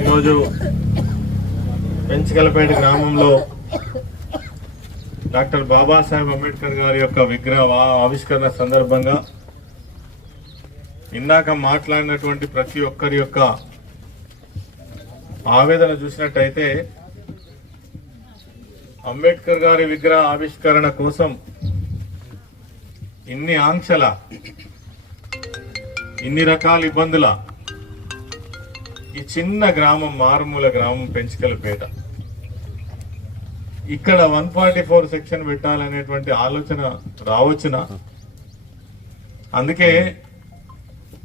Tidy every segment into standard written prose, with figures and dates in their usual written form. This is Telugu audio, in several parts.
ఈరోజు పెంచగలపేట గ్రామంలో డాక్టర్ బాబాసాహెబ్ అంబేద్కర్ గారి యొక్క విగ్రహ ఆవిష్కరణ సందర్భంగా ఇందాక మాట్లాడినటువంటి ప్రతి ఒక్కరి యొక్క ఆవేదన చూసినట్టయితే అంబేద్కర్ గారి విగ్రహ ఆవిష్కరణ కోసం ఇన్ని ఆంక్షల, ఇన్ని రకాల ఇబ్బందుల ఈ చిన్న గ్రామం, మారుమూల గ్రామం పెంచగలపేట, ఇక్కడ 144 సెక్షన్ పెట్టాలనేటువంటి ఆలోచన రావచ్చున. అందుకే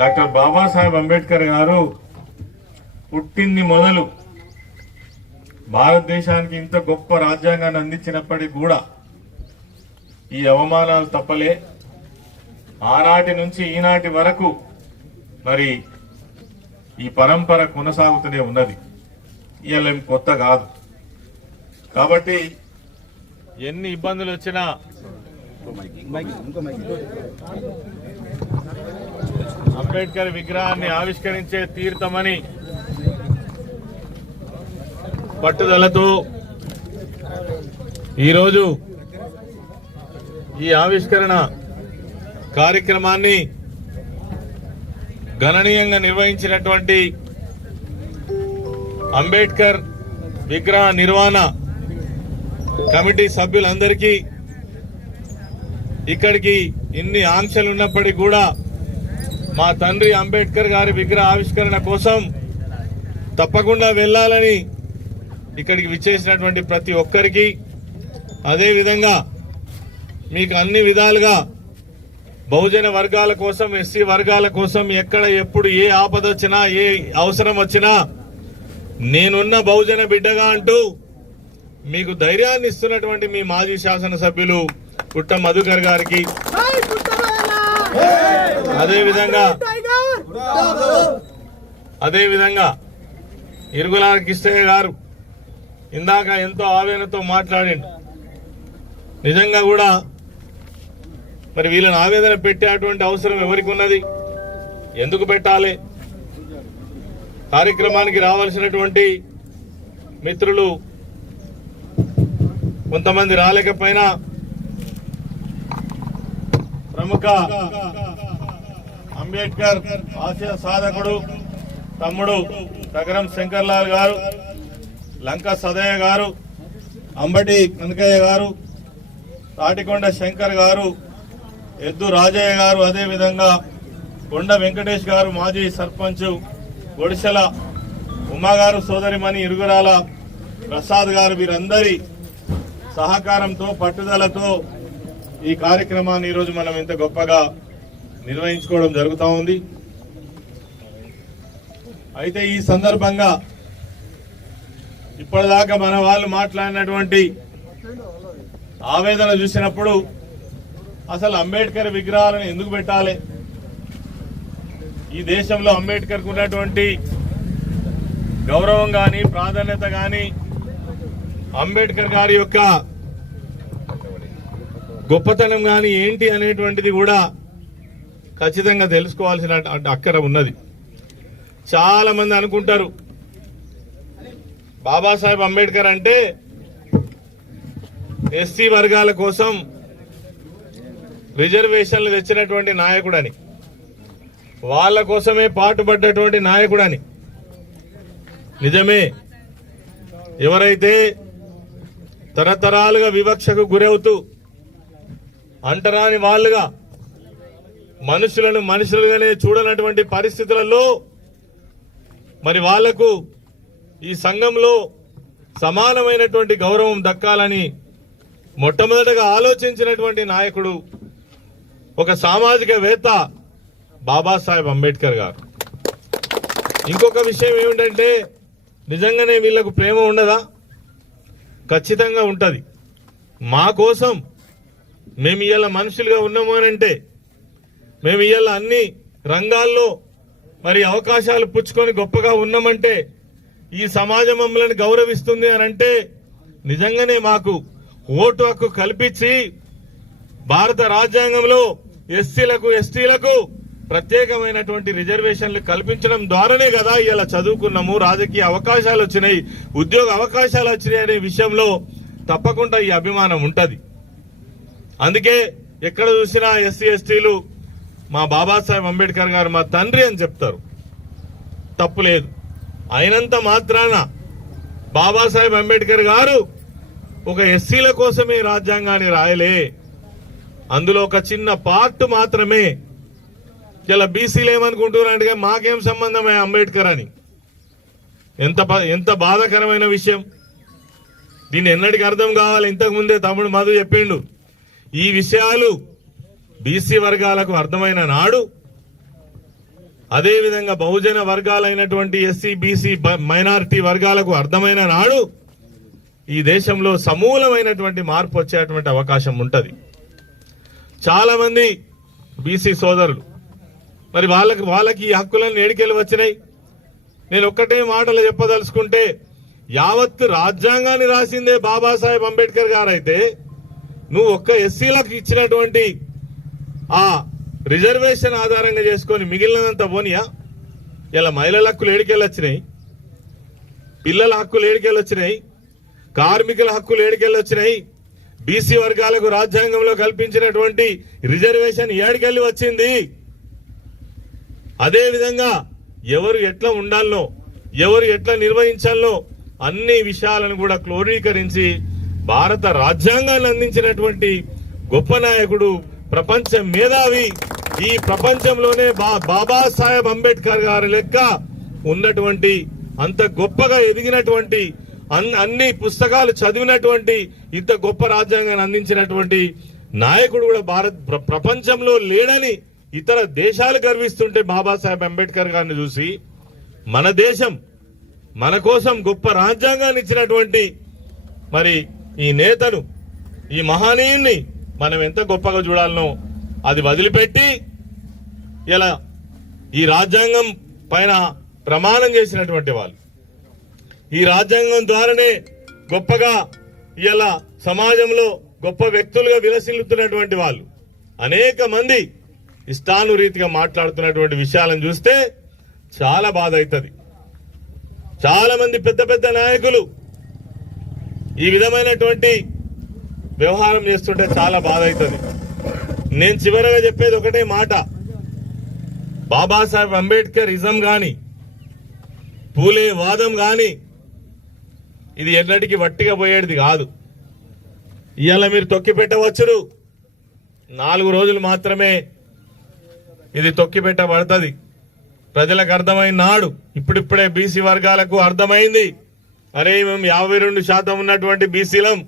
డాక్టర్ బాబాసాహెబ్ అంబేద్కర్ గారు పుట్టింది మొదలు భారతదేశానికి ఇంత గొప్ప రాజ్యాంగాన్ని అందించినప్పటికీ కూడా ఈ అవమానాలు తప్పలే. ఆనాటి నుంచి ఈనాటి వరకు మరి ఈ పరంపర కొనసాగుతూనే ఉన్నది. ఇవాళ ఏం కొత్త కాదు. కాబట్టి ఎన్ని ఇబ్బందులు వచ్చినా అంబేద్కర్ విగ్రహాన్ని ఆవిష్కరించే తీర్థమని పట్టుదలతో ఈరోజు ఈ ఆవిష్కరణ కార్యక్రమాన్ని గణనీయంగా నిర్వహించినటువంటి అంబేద్కర్ విగ్రహ నిర్వహణ కమిటీ సభ్యులందరికీ, ఇక్కడికి ఇన్ని ఆంక్షలు ఉన్నప్పటికీ కూడా మా తండ్రి అంబేద్కర్ గారి విగ్రహ ఆవిష్కరణ కోసం తప్పకుండా వెళ్లాలని ఇక్కడికి విచ్చేసినటువంటి ప్రతి ఒక్కరికి, అదేవిధంగా మీకు అన్ని విధాలుగా బహుజన వర్గాల కోసం, ఎస్సీ వర్గాల కోసం ఎక్కడ ఎప్పుడు ఏ ఆపద వచ్చినా, ఏ అవసరం వచ్చినా నేనున్న బహుజన బిడ్డగా అంటూ మీకు ధైర్యాన్ని ఇస్తున్నటువంటి మీ మాజీ శాసనసభ్యులు పుట్ట మధుకర్ గారికి, అదేవిధంగా ఇరుగులాల కిష్టయ్య గారు ఇందాక ఎంతో ఆవేదనతో మాట్లాడిండు. నిజంగా కూడా మరి వీళ్ళని ఆవేదన పెట్టేటువంటి అవసరం ఎవరికి ఉన్నది? ఎందుకు పెట్టాలి? కార్యక్రమానికి రావాల్సినటువంటి మిత్రులు కొంతమంది రాలేకపోయినా ప్రముఖ అంబేద్కర్ ఆశయ సాధకుడు తమ్ముడు తగరం శంకర్లాల్ గారు, లంక సదయ్య గారు, అంబటి కనకయ్య గారు, తాటికొండ శంకర్ గారు, ఎద్దు రాజయ్య గారు, అదేవిధంగా కొండ వెంకటేష్ గారు, మాజీ సర్పంచ్ ఒడిశల ఉమాగారు, సోదరిమణి ఇరుగురాల ప్రసాద్ గారు, వీరందరి సహకారంతో పట్టుదలతో ఈ కార్యక్రమాన్ని ఈరోజు మనం ఇంత గొప్పగా నిర్వహించుకోవడం జరుగుతూ ఉంది. అయితే ఈ సందర్భంగా ఇప్పటిదాకా మన వాళ్ళు మాట్లాడినటువంటి ఆవేదన చూసినప్పుడు అసలు అంబేద్కర్ విగ్రహాలను ఎందుకు పెట్టాలి? ఈ దేశంలో అంబేద్కర్కు ఉన్నటువంటి గౌరవం కానీ, ప్రాధాన్యత కానీ, అంబేద్కర్ గారి యొక్క గొప్పతనం కానీ ఏంటి అనేటువంటిది కూడా ఖచ్చితంగా తెలుసుకోవాల్సిన అక్కర ఉన్నది. చాలా మంది అనుకుంటారు బాబాసాహెబ్ అంబేద్కర్ అంటే ఎస్సీ వర్గాల కోసం రిజర్వేషన్లు తెచ్చినటువంటి నాయకుడని, వాళ్ళ కోసమే పాటుపడ్డటువంటి నాయకుడని. నిజమే, ఎవరైతే తరతరాలుగా వివక్షకు గురవుతూ అంటరాని వాళ్ళుగా మనుషులను మనుషులుగానే చూడనటువంటి పరిస్థితులలో మరి వాళ్లకు ఈ సంఘంలో సమానమైనటువంటి గౌరవం దక్కాలని మొట్టమొదటగా ఆలోచించినటువంటి నాయకుడు ఒక సామాజికవేత్త బాబాసాహెబ్ అంబేద్కర్ గారు. ఇంకొక విషయం ఏమిటంటే, నిజంగానే వీళ్లకు ప్రేమ ఉండదా? ఖచ్చితంగా ఉంటది. మా కోసం మేము ఇవాళ మనుషులుగా ఉన్నాము అని అంటే, మేము ఇవాళ అన్ని రంగాల్లో మరి అవకాశాలు పుచ్చుకొని గొప్పగా ఉన్నామంటే, ఈ సమాజం మమ్మల్ని గౌరవిస్తుంది అని అంటే నిజంగానే మాకు ఓటు హక్కు కల్పించి భారత రాజ్యాంగంలో ఎస్సీలకు ఎస్టీలకు ప్రత్యేకమైనటువంటి రిజర్వేషన్లు కల్పించడం ద్వారానే కదా ఇలా చదువుకున్నాము, రాజకీయ అవకాశాలు వచ్చినాయి, ఉద్యోగ అవకాశాలు వచ్చినాయి అనే విషయంలో తప్పకుండా ఈ అభిమానం ఉంటది. అందుకే ఎక్కడ చూసినా ఎస్సీ ఎస్టీలు మా బాబాసాహెబ్ అంబేద్కర్ గారు మా తండ్రి అని చెప్తారు. తప్పులేదు. అయినంత మాత్రాన బాబాసాహెబ్ అంబేద్కర్ గారు ఒక ఎస్సీల కోసమే రాజ్యాంగాన్ని రాయలే. అందులో ఒక చిన్న పార్ట్ మాత్రమే. ఇలా బీసీలు ఏమనుకుంటున్నారంటే మాకేం సంబంధమే అంబేద్కర్ అని. ఎంత బాధాకరమైన విషయం. దీన్ని ఎన్నటికి అర్థం కావాలి. ఇంతకు ముందే తమ్ముడు మధు చెప్పిండు. ఈ విషయాలు బీసీ వర్గాలకు అర్థమైన నాడు, అదేవిధంగా బహుజన వర్గాలైనటువంటి ఎస్సీ బీసీ మైనారిటీ వర్గాలకు అర్థమైన నాడు ఈ దేశంలో సమూలమైనటువంటి మార్పు వచ్చేటువంటి అవకాశం ఉంటది. చాలా మంది బీసీ సోదరులు మరి వాళ్ళకి ఈ హక్కులను ఏడికెళ్ళి వచ్చినాయి. నేను ఒక్కటే మాటలు చెప్పదలుచుకుంటే, యావత్ రాజ్యాంగాన్ని రాసిందే బాబాసాహెబ్ అంబేద్కర్ గారు అయితే నువ్వు ఒక్క ఎస్సీలకు ఇచ్చినటువంటి ఆ రిజర్వేషన్ ఆధారంగా చేసుకొని మిగిలినంత పోనీయా? ఇలా మహిళల హక్కులు ఏడికెళ్ళొచ్చినాయి, పిల్లల హక్కులు ఏడికెళ్ళొచ్చినాయి, కార్మికుల హక్కులు ఏడికెళ్ళొచ్చినాయి, బీసీ వర్గాలకు రాజ్యాంగంలో కల్పించినటువంటి రిజర్వేషన్ ఏడికెళ్ళి వచ్చింది. అదేవిధంగా ఎవరు ఎట్లా ఉండాలనో, ఎవరు ఎట్లా నిర్వహించాలనో అన్ని విషయాలను కూడా క్రోడీకరించి భారత రాజ్యాంగాన్ని అందించినటువంటి గొప్ప నాయకుడు, ప్రపంచ మేధావి. ఈ ప్రపంచంలోనే బాబాసాహెబ్ అంబేద్కర్ గారి లెక్క ఉన్నటువంటి, అంత గొప్పగా ఎదిగినటువంటి, అన్ని పుస్తకాలు చదివినటువంటి, ఇంత గొప్ప రాజ్యాంగాన్ని అందించినటువంటి నాయకుడు కూడా ప్రపంచంలో లేడని ఇతర దేశాలు గర్విస్తుంటే బాబాసాహెబ్ అంబేద్కర్ గారిని చూసి మన దేశం మన కోసం గొప్ప రాజ్యాంగాన్ని ఇచ్చినటువంటి మరి ఈ నేతను, ఈ మహనీయుణ్ణి మనం ఎంత గొప్పగా చూడాలనో అది వదిలిపెట్టి ఇలా ఈ రాజ్యాంగం పైన ప్రమాణం చేసినటువంటి వాళ్ళు, ఈ రాజ్యాంగం ద్వారానే గొప్పగా ఇలా సమాజంలో గొప్ప వ్యక్తులుగా విలసిల్లుతున్నటువంటి వాళ్ళు అనేక మంది ఇష్టానురీతిగా మాట్లాడుతున్నటువంటి విషయాలను చూస్తే చాలా బాధ అవుతుంది. చాలా మంది పెద్ద పెద్ద నాయకులు ఈ విధమైనటువంటి వ్యవహారం చేస్తుంటే చాలా బాధ అవుతుంది. నేను చివరగా చెప్పేది ఒకటే మాట, బాబాసాహెబ్ అంబేద్కర్ ఇజం గాని, పూలే వాదం గాని ఇది ఎన్నటికీ వట్టిగా పోయేది కాదు. ఇవాళ మీరు తొక్కి పెట్టవచ్చును, 4 రోజులు మాత్రమే ఇది తొక్కి పెట్టబడుతుంది. ప్రజలకు అర్థమైన నాడు ఇప్పుడిప్పుడే బీసీ వర్గాలకు అర్థమైంది. అరే మేము 52% ఉన్నటువంటి బీసీలం,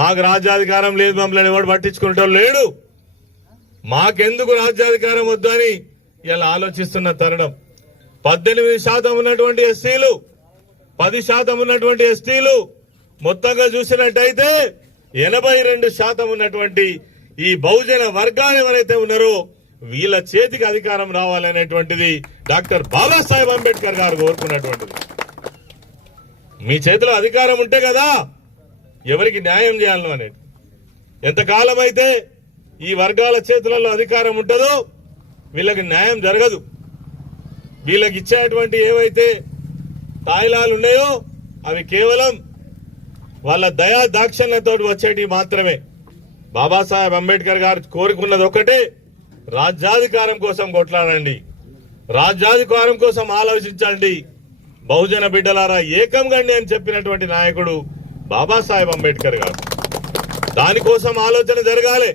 మాకు రాజ్యాధికారం లేదు, మమ్మల్ని ఎవడు పట్టించుకునేటో లేడు, మాకెందుకు రాజ్యాధికారం వద్దు అని ఇలా ఆలోచిస్తున్న తరుణం. 18% ఉన్నటువంటి ఎస్సీలు, 10% ఉన్నటువంటి ఎస్టీలు, మొత్తంగా చూసినట్టయితే 82% ఉన్నటువంటి ఈ బహుజన వర్గాలు ఎవరైతే ఉన్నారో వీళ్ళ చేతికి అధికారం రావాలనేటువంటిది డాక్టర్ బాబాసాహెబ్ అంబేద్కర్ గారు కోరుకున్నటువంటిది. మీ చేతిలో అధికారం ఉంటే కదా ఎవరికి న్యాయం చేయాలను అనేది. ఎంతకాలం అయితే ఈ వర్గాల చేతులలో అధికారం ఉంటుందో వీళ్ళకి న్యాయం జరగదు. వీళ్ళకి ఇచ్చేటువంటి ఏవైతే తాయిలాలు ఉన్నాయో అవి కేవలం వాళ్ళ దయా దాక్షిణ్యంతో వచ్చేటివి మాత్రమే. బాబాసాహెబ్ అంబేద్కర్ గారు కోరుకున్నది ఒకటే, రాజ్యాధికారం కోసం కొట్లాడండి, రాజ్యాధికారం కోసం ఆలోచించండి, బహుజన బిడ్డలారా ఏకం గండి అని చెప్పినటువంటి నాయకుడు బాబాసాహెబ్ అంబేద్కర్ గారు. దానికోసం ఆలోచన జరగాలి.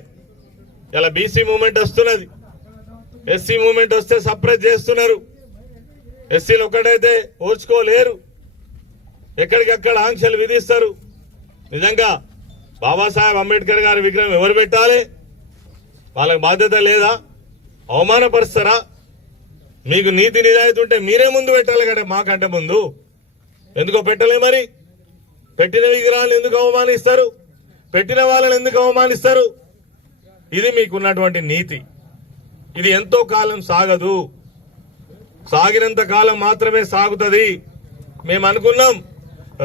ఇలా బీసీ మూవ్మెంట్ వస్తున్నది, ఎస్సీ మూవ్మెంట్ వస్తే సప్రెస్ చేస్తున్నారు. ఎస్సీలు ఒక్కడైతే ఓర్చుకోలేరు, ఎక్కడికక్కడ ఆంక్షలు విధిస్తారు. నిజంగా బాబాసాహెబ్ అంబేద్కర్ గారి విగ్రహం ఎవరు పెట్టాలి? వాళ్ళకి బాధ్యత లేదా? అవమానపరుస్తారా? మీకు నీతి నిజాయితీ ఉంటే మీరే ముందు పెట్టాలి కదా, మాకంటే ముందు ఎందుకో పెట్టలే. మరి పెట్టిన విగ్రహాలను ఎందుకు అవమానిస్తారు? పెట్టిన వాళ్ళని ఎందుకు అవమానిస్తారు? ఇది మీకున్నటువంటి నీతి. ఇది ఎంతో కాలం సాగదు, సాగినంత కాలం మాత్రమే సాగుతుంది. మేము అనుకున్నాం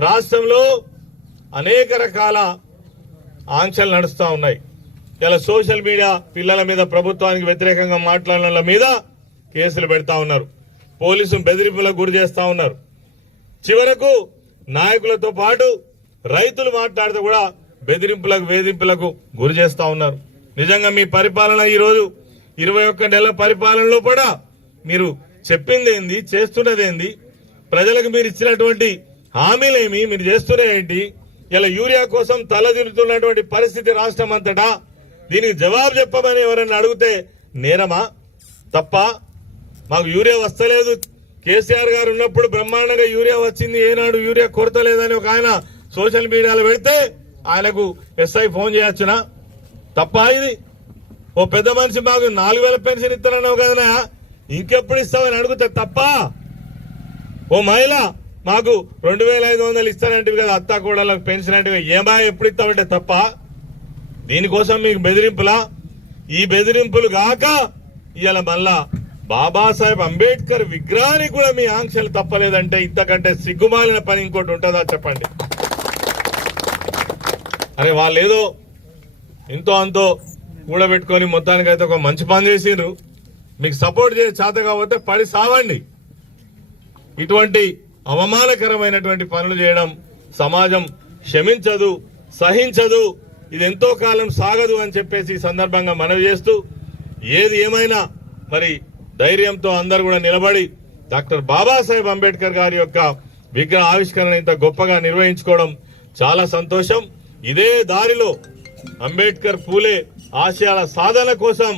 రాష్ట్రంలో అనేక రకాల ఆంక్షలు నడుస్తా ఉన్నాయి. ఇలా సోషల్ మీడియా పిల్లల మీద ప్రభుత్వానికి వ్యతిరేకంగా మాట్లాడిన మీద కేసులు పెడతా ఉన్నారు. పోలీసులు బెదిరింపులకు గురి చేస్తా ఉన్నారు. చివరకు నాయకులతో పాటు రైతులు మాట్లాడితే కూడా బెదిరింపులకు వేధింపులకు గురి చేస్తా ఉన్నారు. నిజంగా మీ పరిపాలన ఈరోజు 21 నెలల పరిపాలనలో కూడా మీరు చెప్పిందేంది, చేస్తున్నదేంది, ప్రజలకు మీరు ఇచ్చినటువంటి హామీలేమి, మీరు చేస్తున్నదేంటి? ఇలా యూరియా కోసం తలదిరుతున్నటువంటి పరిస్థితి రాష్ట్రం అంతటా. దీనికి జవాబు చెప్పమని ఎవరైనా అడిగితే నేరమా, తప్ప? మాకు యూరియా వస్తలేదు, కేసీఆర్ గారు ఉన్నప్పుడు బ్రహ్మాండంగా యూరియా వచ్చింది, ఏనాడు యూరియా కొరత లేదని ఒక ఆయన సోషల్ మీడియాలో పెడితే ఆయనకు ఎస్ఐ ఫోన్ చేయొచ్చునా? తప్ప ఇది? ఓ పెద్ద మనిషి మాకు 4000 పెన్షన్ ఇస్తానన్నావు కదా, ఇంకెప్పుడు ఇస్తామని అడిగితే తప్ప? ఓ మహిళ మాకు 2500 ఇస్తానంటే కదా, అత్తా కోడళ్ళకు పెన్షన్ అంటే ఏమా ఎప్పుడు ఇస్తామంటే తప్ప? దీనికోసం మీకు బెదిరింపులా? ఈ బెదిరింపులు గాక ఇవాళ మళ్ళా బాబాసాహెబ్ అంబేద్కర్ విగ్రహానికి కూడా మీ ఆంక్షలు తప్పలేదంటే ఇంతకంటే సిగ్గుమాలిన పని ఇంకోటి ఉంటుందా చెప్పండి? అరే వాళ్ళేదో ఇంతో అంతో కూడబెట్టుకొని మొత్తానికైతే ఒక మంచి పని చేసిండ్రు. మీకు సపోర్ట్ చేసే చేత కాకపోతే పడి సావండి. ఇటువంటి అవమానకరమైనటువంటి పనులు చేయడం సమాజం క్షమించదు, సహించదు. ఇది ఎంతో కాలం సాగదు అని చెప్పేసి ఈ సందర్భంగా మనవి చేస్తూ, ఏది ఏమైనా మరి ధైర్యంతో అందరూ కూడా నిలబడి డాక్టర్ బాబాసాహెబ్ అంబేద్కర్ గారి యొక్క విగ్రహ ఆవిష్కరణ ఇంత గొప్పగా నిర్వహించుకోవడం చాలా సంతోషం. ఇదే దారిలో అంబేద్కర్ పూలే ఆశయాల సాధన కోసం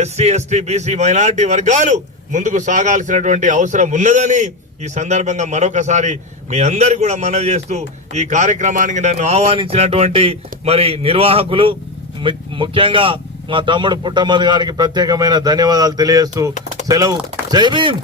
ఎస్సీ, ఎస్టీ, బీసీ, మైనారిటీ వర్గాలు ముందుకు సాగాల్సినటువంటి అవసరం ఉన్నదని ఈ సందర్భంగా మరొకసారి మీ అందరు కూడా మనవి చేస్తూ, ఈ కార్యక్రమానికి నన్ను ఆహ్వానించినటువంటి మరి నిర్వాహకులు, ముఖ్యంగా మా తమ్ముడు పుట్టమది గారికి ప్రత్యేకమైన ధన్యవాదాలు తెలియజేస్తూ సెలవు. జై భీమ్.